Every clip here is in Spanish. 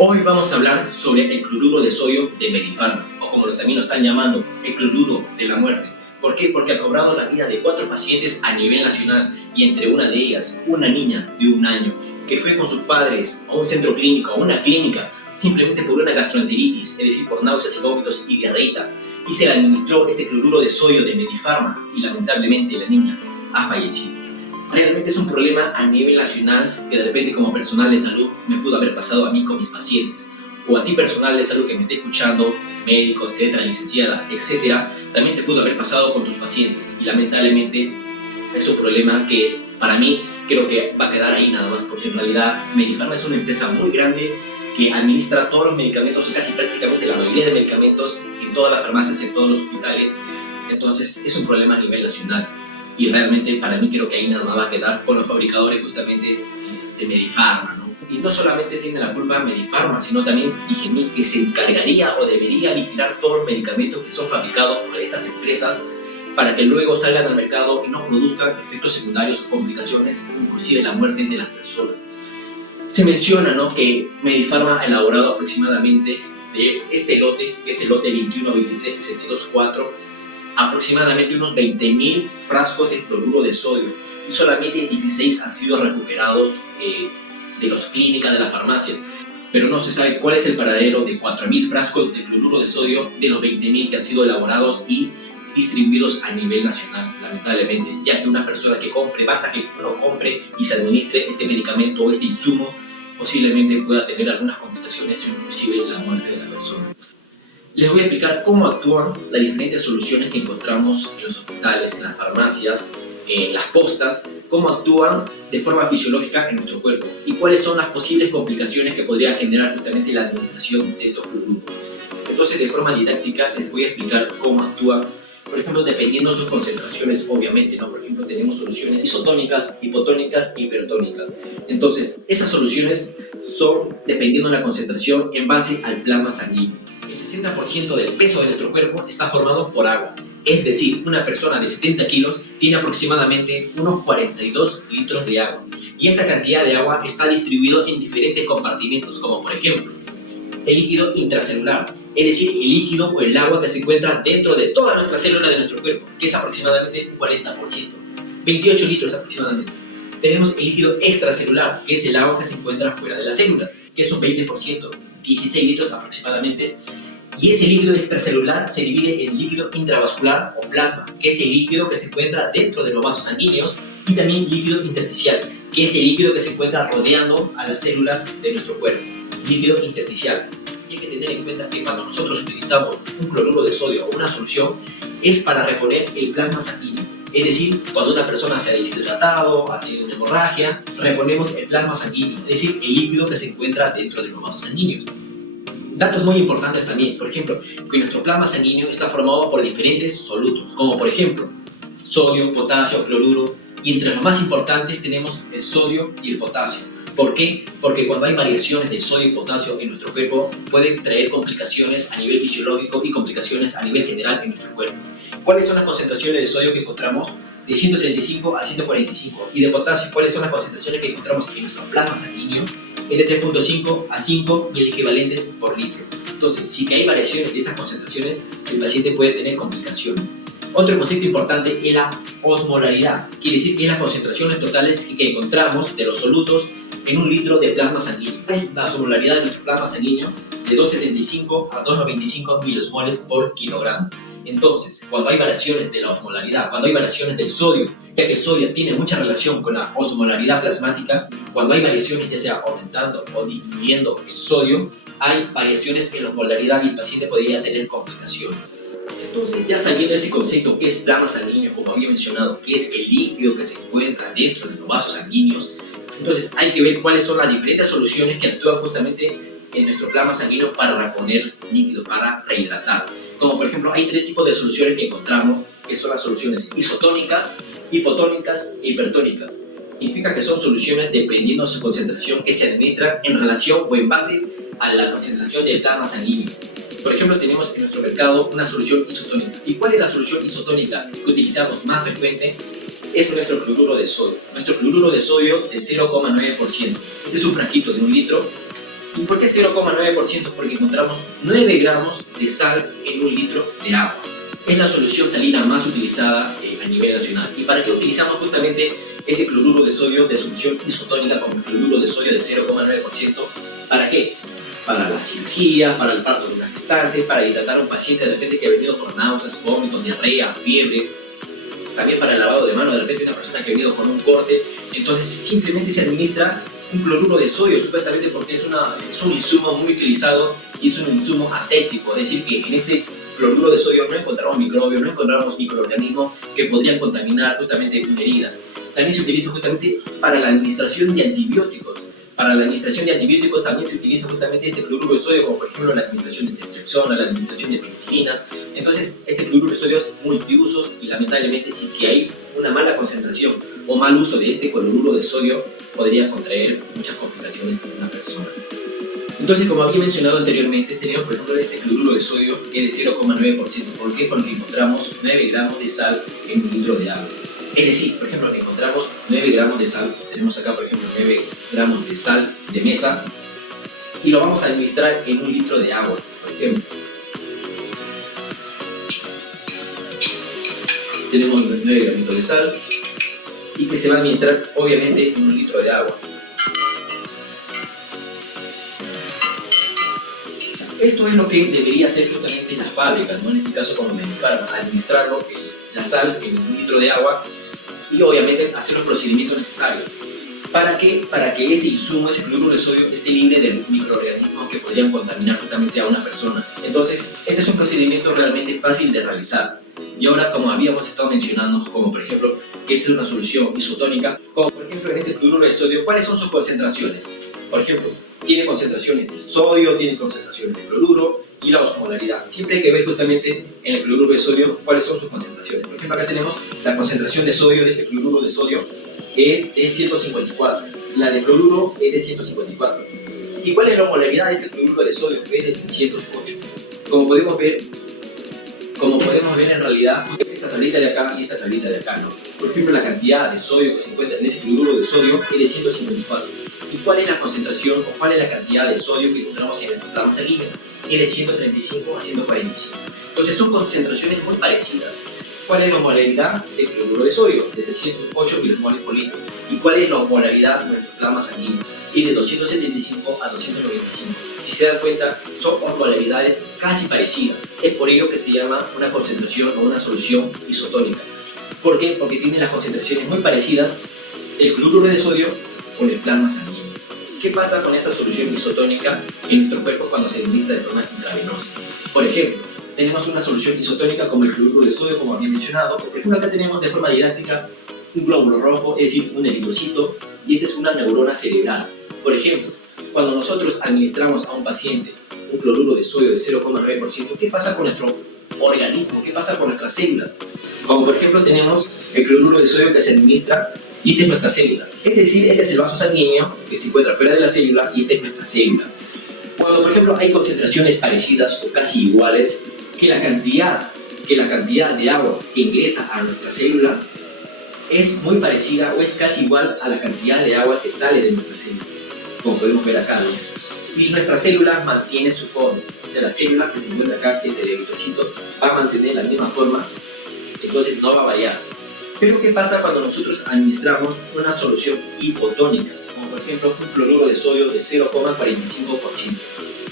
Hoy vamos a hablar sobre el cloruro de sodio de Medifarma, o como también lo están llamando, el cloruro de la muerte. ¿Por qué? Porque ha cobrado la vida de 4 pacientes a nivel nacional y entre una de ellas, una niña de 1 año, que fue con sus padres a un centro clínico, a una clínica, simplemente por una gastroenteritis, es decir, por náuseas y vómitos y diarrea, y se le administró este cloruro de sodio de Medifarma y lamentablemente la niña ha fallecido. Realmente es un problema a nivel nacional que de repente como personal de salud me pudo haber pasado a mí con mis pacientes, o a ti personal de salud que me esté escuchando, médicos, tetra, licenciada, etcétera, también te pudo haber pasado con tus pacientes y lamentablemente es un problema que para mí creo que va a quedar ahí nada más, porque en realidad Medifarma es una empresa muy grande que administra todos los medicamentos, casi prácticamente la mayoría de medicamentos en todas las farmacias, en todos los hospitales. Entonces es un problema a nivel nacional. Y realmente para mí creo que ahí nada más va a quedar con los fabricadores justamente de Medifarma, ¿no? Y no solamente tiene la culpa Medifarma, sino también Digemil, que se encargaría o debería vigilar todos los medicamentos que son fabricados por estas empresas para que luego salgan al mercado y no produzcan efectos secundarios o complicaciones, inclusive la muerte de las personas. Se menciona, ¿no?, que Medifarma ha elaborado aproximadamente de este lote, que es el lote 21, 23, 62, 4, aproximadamente unos 20.000 frascos de cloruro de sodio y solamente 16 han sido recuperados de las clínicas, de las farmacias, pero no se sabe cuál es el paradero de 4.000 frascos de cloruro de sodio de los 20.000 que han sido elaborados y distribuidos a nivel nacional, lamentablemente, ya que una persona que compre, basta que lo compre y se administre este medicamento o este insumo, posiblemente pueda tener algunas complicaciones o inclusive la muerte de la persona. Les voy a explicar cómo actúan las diferentes soluciones que encontramos en los hospitales, en las farmacias, en las postas, cómo actúan de forma fisiológica en nuestro cuerpo y cuáles son las posibles complicaciones que podría generar justamente la administración de estos cloruros. Entonces, de forma didáctica, les voy a explicar cómo actúan, por ejemplo, dependiendo de sus concentraciones, obviamente, ¿no? Por ejemplo, tenemos soluciones isotónicas, hipotónicas e hipertónicas. Entonces, esas soluciones son dependiendo de la concentración en base al plasma sanguíneo. El 60% del peso de nuestro cuerpo está formado por agua. Es decir, una persona de 70 kilos tiene aproximadamente unos 42 litros de agua. Y esa cantidad de agua está distribuido en diferentes compartimentos, como por ejemplo, el líquido intracelular, es decir, el líquido o el agua que se encuentra dentro de todas nuestras células de nuestro cuerpo, que es aproximadamente 40%, 28 litros aproximadamente. Tenemos el líquido extracelular, que es el agua que se encuentra fuera de la célula, que es un 20%, 16 litros aproximadamente. Y ese líquido extracelular se divide en líquido intravascular o plasma, que es el líquido que se encuentra dentro de los vasos sanguíneos, y también líquido intersticial, que es el líquido que se encuentra rodeando a las células de nuestro cuerpo, líquido intersticial. Y hay que tener en cuenta que cuando nosotros utilizamos un cloruro de sodio o una solución, es para reponer el plasma sanguíneo. Es decir, cuando una persona se ha deshidratado, ha tenido una hemorragia, reponemos el plasma sanguíneo, es decir, el líquido que se encuentra dentro de los vasos sanguíneos. Datos muy importantes también, por ejemplo, que nuestro plasma sanguíneo está formado por diferentes solutos, como por ejemplo, sodio, potasio, cloruro, y entre los más importantes tenemos el sodio y el potasio. ¿Por qué? Porque cuando hay variaciones de sodio y potasio en nuestro cuerpo, pueden traer complicaciones a nivel fisiológico y complicaciones a nivel general en nuestro cuerpo. ¿Cuáles son las concentraciones de sodio que encontramos? De 135 a 145. Y de potasio, ¿cuáles son las concentraciones que encontramos en nuestro plasma sanguíneo? Es de 3.5 a 5 miliequivalentes por litro. Entonces, si que hay variaciones de esas concentraciones, el paciente puede tener complicaciones. Otro concepto importante es la osmolaridad, quiere decir que es las concentraciones totales que encontramos de los solutos en un litro de plasma sanguíneo. Es la osmolaridad de nuestro plasma sanguíneo de 2,75 a 2,95 milimoles por kilogramo. Entonces, cuando hay variaciones de la osmolaridad, cuando hay variaciones del sodio, ya que el sodio tiene mucha relación con la osmolaridad plasmática, cuando hay variaciones ya sea aumentando o disminuyendo el sodio, hay variaciones en la osmolaridad y el paciente podría tener complicaciones. Entonces, ya sabiendo ese concepto que es plasma sanguíneo, como había mencionado, que es el líquido que se encuentra dentro de los vasos sanguíneos, entonces hay que ver cuáles son las diferentes soluciones que actúan justamente en nuestro plasma sanguíneo para reponer líquido, para rehidratar. Como por ejemplo, hay 3 tipos de soluciones que encontramos, que son las soluciones isotónicas, hipotónicas e hipertónicas. Significa que son soluciones dependiendo de su concentración que se administran en relación o en base a la concentración del plasma sanguíneo. Por ejemplo, tenemos en nuestro mercado una solución isotónica. ¿Y cuál es la solución isotónica que utilizamos más frecuente? Es nuestro cloruro de sodio. Nuestro cloruro de sodio de 0,9%. Este es un frasquito de 1 litro ¿Y por qué 0,9%? Porque encontramos 9 gramos de sal en un litro de agua. Es la solución salina más utilizada a nivel nacional. ¿Y para qué utilizamos justamente ese cloruro de sodio de solución isotónica como el cloruro de sodio de 0,9%? ¿Para qué? Para la cirugía, para el parto de una gestante, para hidratar a un paciente de repente que ha venido con náuseas, vómitos, diarrea, fiebre, también para el lavado de manos, de repente una persona que ha venido con un corte. Entonces simplemente se administra un cloruro de sodio, supuestamente porque es un insumo muy utilizado y es un insumo aséptico, es decir, que en este cloruro de sodio no encontramos microbios, no encontramos microorganismos que podrían contaminar justamente una herida. También se utiliza justamente para la administración de antibióticos. Para la administración de antibióticos también se utiliza justamente este cloruro de sodio, como por ejemplo la administración de ceftriaxona, la administración de penicilina. Entonces, este cloruro de sodio es multiusos y lamentablemente si que hay una mala concentración o mal uso de este cloruro de sodio, podría contraer muchas complicaciones en una persona. Entonces, como había mencionado anteriormente, tenemos por ejemplo este cloruro de sodio que es de 0,9%. ¿Por qué? Porque encontramos 9 gramos de sal en un litro de agua. Es decir, por ejemplo, encontramos 9 gramos de sal, tenemos acá por ejemplo 9 gramos de sal de mesa y lo vamos a administrar en un litro de agua, por ejemplo. Tenemos 9 gramitos de sal y que se va a administrar obviamente en un litro de agua. Esto es lo que debería hacer justamente las fábricas, ¿no? En este caso como Medifarma, administrarlo la sal en un litro de agua y obviamente hacer los procedimientos necesarios. ¿Para qué? Para que ese insumo, ese cloruro de sodio, esté libre de microorganismos que podrían contaminar justamente a una persona. Entonces, este es un procedimiento realmente fácil de realizar. Y ahora, como habíamos estado mencionando, como por ejemplo, que esta es una solución isotónica, como por ejemplo en este cloruro de sodio, ¿cuáles son sus concentraciones? Por ejemplo, tiene concentraciones de sodio, tiene concentraciones de cloruro y la osmolaridad. Siempre hay que ver justamente en el cloruro de sodio cuáles son sus concentraciones. Por ejemplo, acá tenemos la concentración de sodio de este cloruro de sodio es de 154, la de cloruro es de 154. ¿Y cuál es la osmolaridad de este cloruro de sodio? Es de 308. Como podemos ver en realidad, esta tablita de acá y esta tablita de acá, ¿no? Por ejemplo, la cantidad de sodio que se encuentra en ese cloruro de sodio es de 154. ¿Y cuál es la concentración o cuál es la cantidad de sodio que encontramos en nuestra plasma sanguínea? Es de 135 a 145. Entonces son concentraciones muy parecidas. ¿Cuál es la osmolaridad del cloruro de sodio? De 308 milimoles por litro. ¿Y cuál es la osmolaridad de nuestro plasma sanguíneo? Y de 275 a 295. Si se dan cuenta, son osmolaridades casi parecidas. Es por ello que se llama una concentración o una solución isotónica. ¿Por qué? Porque tiene las concentraciones muy parecidas del cloruro de sodio con el plasma sanguíneo. ¿Qué pasa con esa solución isotónica en nuestro cuerpo cuando se administra de forma intravenosa? Por ejemplo, tenemos una solución isotónica como el cloruro de sodio, como había mencionado. Por ejemplo, acá tenemos de forma didáctica un glóbulo rojo, es decir, un eritrocito, y esta es una neurona cerebral. Por ejemplo, cuando nosotros administramos a un paciente un cloruro de sodio de 0,9%, ¿qué pasa con nuestro organismo? ¿Qué pasa con nuestras células? Como por ejemplo tenemos el cloruro de sodio que se administra y esta es nuestra célula. Es decir, este es el vaso sanguíneo que se encuentra fuera de la célula y esta es nuestra célula. Cuando por ejemplo hay concentraciones parecidas o casi iguales, que la cantidad de agua que ingresa a nuestra célula es muy parecida o es casi igual a la cantidad de agua que sale de nuestra célula, como podemos ver acá, ¿no? Y nuestra célula mantiene su forma, o sea, la célula que se encuentra acá, que es el eritrocito, va a mantener la misma forma, entonces no va a variar. Pero ¿qué pasa cuando nosotros administramos una solución hipotónica, como por ejemplo un cloruro de sodio de 0,45%?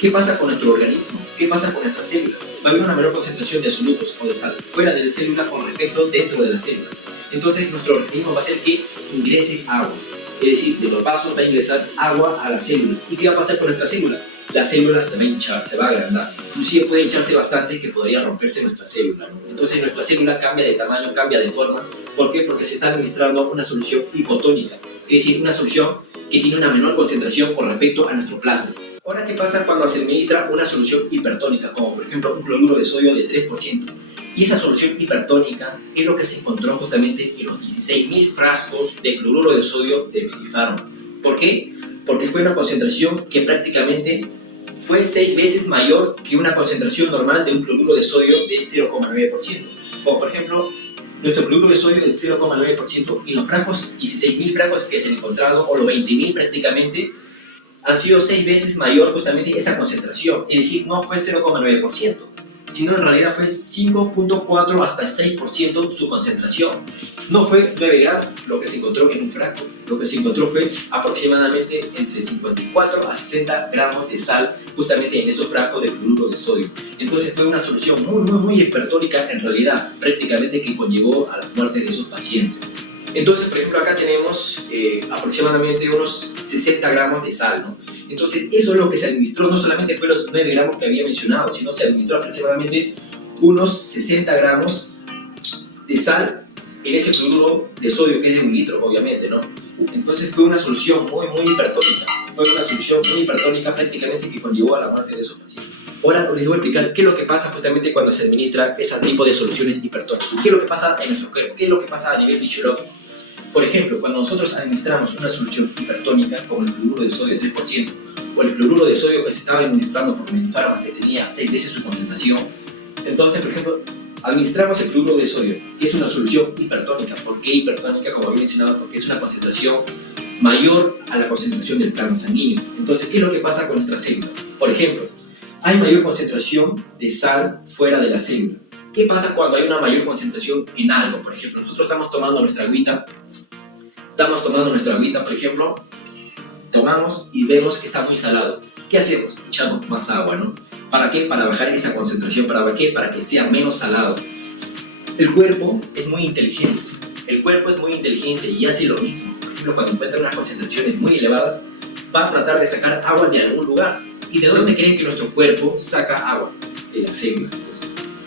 ¿Qué pasa con nuestro organismo? ¿Qué pasa con nuestra célula? Va a haber una menor concentración de absolutos o de sal fuera de la célula con respecto dentro de la célula. Entonces nuestro organismo va a hacer que ingrese agua. Es decir, de los vasos va a ingresar agua a la célula. ¿Y qué va a pasar con nuestra célula? La célula se va a hinchar, se va a agrandar. Inclusive puede hincharse bastante que podría romperse nuestra célula, ¿no? Entonces nuestra célula cambia de tamaño, cambia de forma. ¿Por qué? Porque se está administrando una solución hipotónica. Es decir, una solución que tiene una menor concentración con respecto a nuestro plasma. Ahora, ¿qué pasa cuando se administra una solución hipertónica, como por ejemplo un cloruro de sodio de 3%? Y esa solución hipertónica es lo que se encontró justamente en los 16.000 frascos de cloruro de sodio de Medifarma. ¿Por qué? Porque fue una concentración que prácticamente fue 6 veces mayor que una concentración normal de un cloruro de sodio de 0,9%. Como por ejemplo, nuestro cloruro de sodio es 0,9% y los frascos, 16.000 frascos que se han encontrado, o los 20.000 prácticamente, han sido 6 veces mayor justamente esa concentración, es decir, no fue 0,9%, sino en realidad fue 5,4 hasta 6% su concentración. No fue 9 gramos lo que se encontró en un frasco, lo que se encontró fue aproximadamente entre 54 a 60 gramos de sal justamente en esos frascos de cloruro de sodio. Entonces fue una solución muy hipertónica en realidad, prácticamente que conllevó a la muerte de esos pacientes. Entonces, por ejemplo, acá tenemos aproximadamente unos 60 gramos de sal, ¿no? Entonces, eso es lo que se administró, no solamente fue los 9 gramos que había mencionado, sino se administró aproximadamente unos 60 gramos de sal en ese cloruro de sodio, que es de 1 litro, obviamente, ¿no? Entonces, fue una solución muy hipertónica. Fue una solución muy hipertónica prácticamente que conllevó a la muerte de esos pacientes. Ahora les voy a explicar qué es lo que pasa justamente cuando se administra ese tipo de soluciones hipertónicas. ¿Qué es lo que pasa en nuestro cuerpo? ¿Qué es lo que pasa a nivel fisiológico? Por ejemplo, cuando nosotros administramos una solución hipertónica como el cloruro de sodio 3% o el cloruro de sodio que se estaba administrando por Medipharma que tenía 6 veces su concentración, entonces, por ejemplo, administramos el cloruro de sodio, que es una solución hipertónica. ¿Por qué hipertónica? Como había mencionado, porque es una concentración mayor a la concentración del plasma sanguíneo. Entonces, ¿qué es lo que pasa con nuestras células? Por ejemplo, hay mayor concentración de sal fuera de la célula. ¿Qué pasa cuando hay una mayor concentración en algo? Por ejemplo, nosotros estamos tomando nuestra agüita, por ejemplo, tomamos y vemos que está muy salado. ¿Qué hacemos? Echamos más agua, ¿no? ¿Para qué? Para bajar esa concentración. ¿Para qué? Para que sea menos salado. El cuerpo es muy inteligente. Y hace lo mismo. Por ejemplo, cuando encuentra unas concentraciones muy elevadas, va a tratar de sacar agua de algún lugar. ¿Y de dónde creen que nuestro cuerpo saca agua? De las células, pues.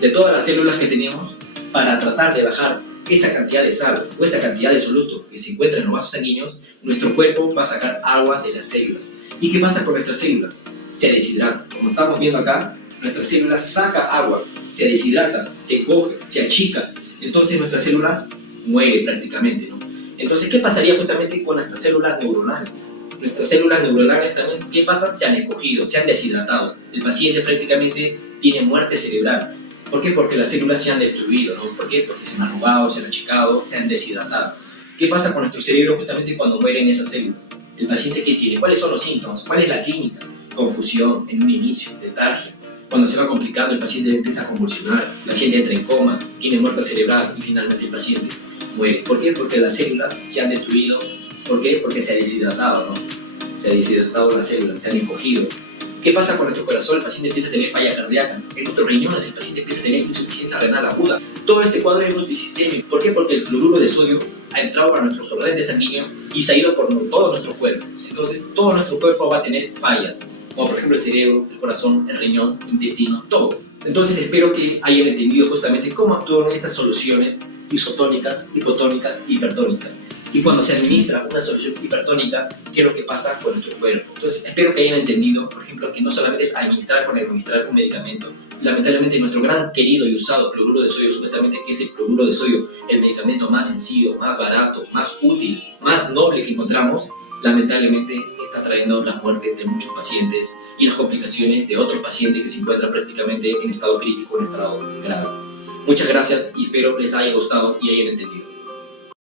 De todas las células que tenemos, para tratar de bajar esa cantidad de sal o esa cantidad de soluto que se encuentra en los vasos sanguíneos, nuestro cuerpo va a sacar agua de las células. ¿Y qué pasa con nuestras células? Se deshidratan. Como estamos viendo acá, nuestras células sacan agua, se deshidratan, se coge, se achica. Entonces nuestras células mueren prácticamente, ¿no? Entonces, ¿qué pasaría justamente con nuestras células neuronales? Nuestras células neuronales también, ¿qué pasa? Se han escogido, se han deshidratado. El paciente prácticamente tiene muerte cerebral. ¿Por qué? Porque las células se han destruido, ¿no? ¿Por qué? Porque se han arrugado, se han achicado, se han deshidratado. ¿Qué pasa con nuestro cerebro justamente cuando mueren esas células? ¿El paciente qué tiene? ¿Cuáles son los síntomas? ¿Cuál es la clínica? Confusión en un inicio, letargia. Cuando se va complicando, el paciente empieza a convulsionar, el paciente entra en coma, tiene muerte cerebral y finalmente el paciente muere. ¿Por qué? Porque las células se han destruido. ¿Por qué? Porque se ha deshidratado, ¿no? Se ha deshidratado las células, se han encogido. ¿Qué pasa con nuestro corazón? El paciente empieza a tener falla cardíaca. En nuestros riñones el paciente empieza a tener insuficiencia renal aguda. Todo este cuadro es multisistémico. ¿Por qué? Porque el cloruro de sodio ha entrado a nuestro torrente sanguíneo y se ha ido por todo nuestro cuerpo. Entonces todo nuestro cuerpo va a tener fallas, como por ejemplo el cerebro, el corazón, el riñón, el intestino, todo. Entonces espero que hayan entendido justamente cómo actúan estas soluciones isotónicas, hipotónicas y hipertónicas. Y cuando se administra una solución hipertónica, ¿qué es lo que pasa con nuestro cuerpo? Entonces, espero que hayan entendido, por ejemplo, que no solamente es administrar un medicamento. Lamentablemente, nuestro gran querido y usado cloruro de sodio, supuestamente que es el cloruro de sodio, el medicamento más sencillo, más barato, más útil, más noble que encontramos, lamentablemente está trayendo la muerte de muchos pacientes y las complicaciones de otros pacientes que se encuentran prácticamente en estado crítico, en estado grave. Muchas gracias y espero les haya gustado y hayan entendido.